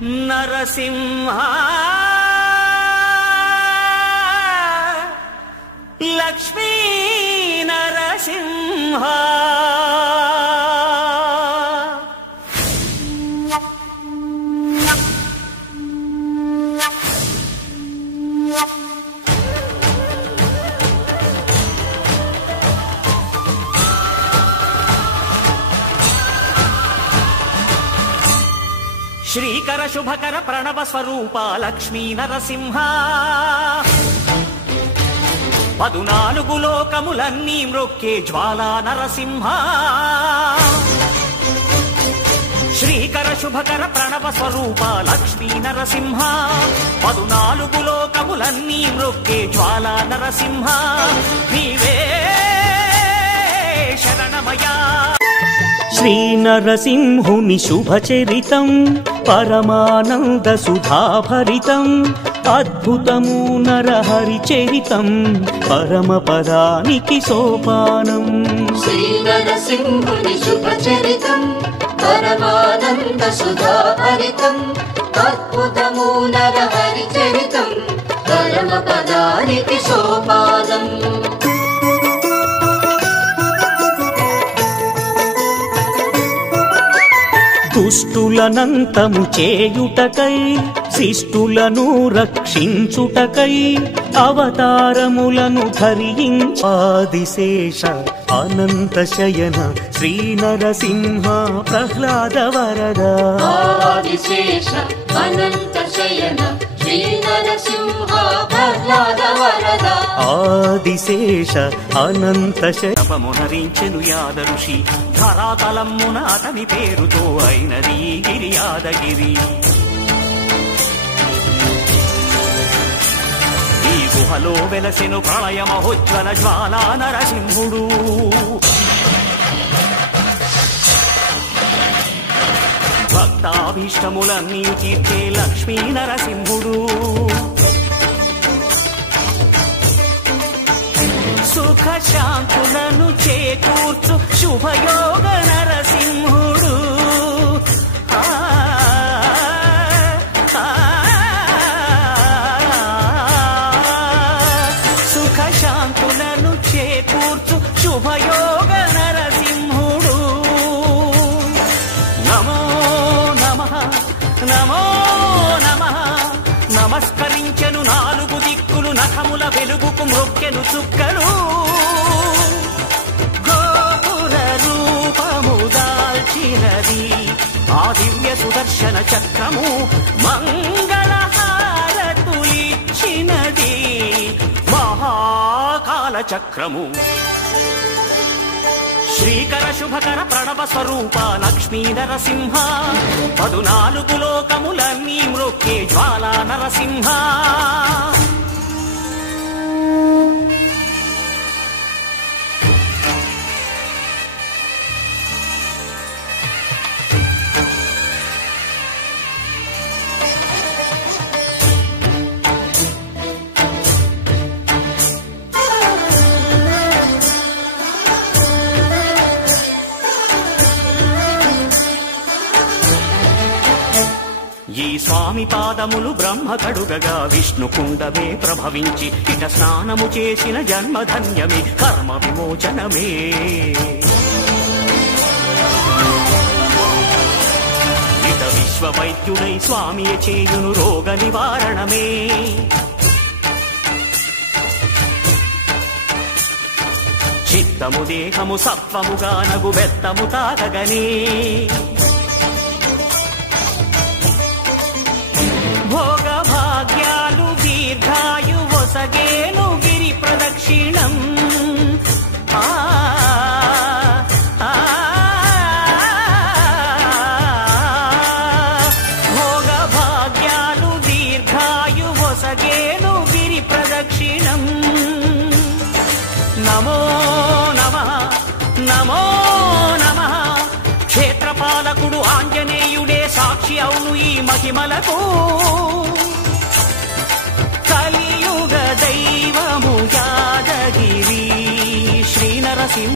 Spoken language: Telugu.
నరసింహ లక్ష్మీ నరసింహ శ్రీకర శుభకర ప్రణవ స్వరూప లక్ష్మీ నరసింహ 14 లోకములన్నీ మ్రొక్కే జ్వాలా నరసింహ శ్రీకర శుభకర ప్రణవ స్వరూప లక్ష్మీ నరసింహ 14 లోకములన్నీ మ్రొక్కే జ్వాలా నరసింహ నీవే శరణమయా శ్రీ నరసింహుని శుభచరితం పరమానంద సుధాభరితం అద్భుతము నరహరి చరితం పరమపదానికి సోపానం శ్రీ నరసింహుని శుభచరితం పరమానంద సుధాభరితం అద్భుతము నరహరి చరితం పరమపదానికి సోపానం దుష్టులనంతము చేయుటకై శిష్టులను రక్షించుటకై అవతారములను ధరించాదిశేష అనంత శయన శ్రీ నరసింహ ప్రహ్లాద వరద ఆదిశేష అనంత శయన శ్రీ నరసింహ ప్రహ్లాద వరద ఆదిశేష అనంత శయనమునరించెను యాద ఋషి ధరాతలమ్మున అతని పేరుతో అయినది గిరి యాదగిరి ఈ గుహలో వెలసెను ప్రళయ మహోజ్వల జ్వాలా నరసింహుడు భక్తాభీష్టములన్నీ తీర్చే లక్ష్మీ నరసింహుడు సుఖ శాంతులను చేకూర్చు శుభయోగ నరసింహుడు సుఖ శాంతులను చేకూర్చు శుభయోగ నరసింహుడు నమో నమః నమో నమః నమస్కరించెను 4 దిక్కులు నఖముల వెలుగుకు మ్రొక్కెను చుక్కలు గోపుర రూపము దాల్చినది ఆ దివ్య సుదర్శన చక్రము మంగళహారతులిచ్చినది మహాకాల చక్రము శ్రీకర శుభకర ప్రణవ స్వరూప లక్ష్మీ నరసింహ 14 లోకములన్నీ మ్రొక్కే జ్వాలా నరసింహ ఈ స్వామి పాదములు బ్రహ్మ కడుగగా విష్ణు కుండమే ప్రభవించి ఇట స్నానము చేసిన జన్మధన్యమే కర్మ విమోచనమే ఇట విశ్వవైద్యుడై స్వామి చేయును రోగ నివారణమే చిత్తము దేహము సత్వముగా నగు బెత్తము తాగగనే భోగ భాగ్యాలు దీర్ఘాయు వసగేను గిరి ప్రదక్షిణం భోగ భాగ్యాలు దీర్ఘాయు వసగేను గిరి ప్రదక్షిణం నమో నమః నమో నమః క్షేత్రపాలకుడు ఆంజనేయుడే సాక్షి అవును ఈ మహిమలకు కలియుగ దైవము యాదగిరి శ్రీ నరసింహ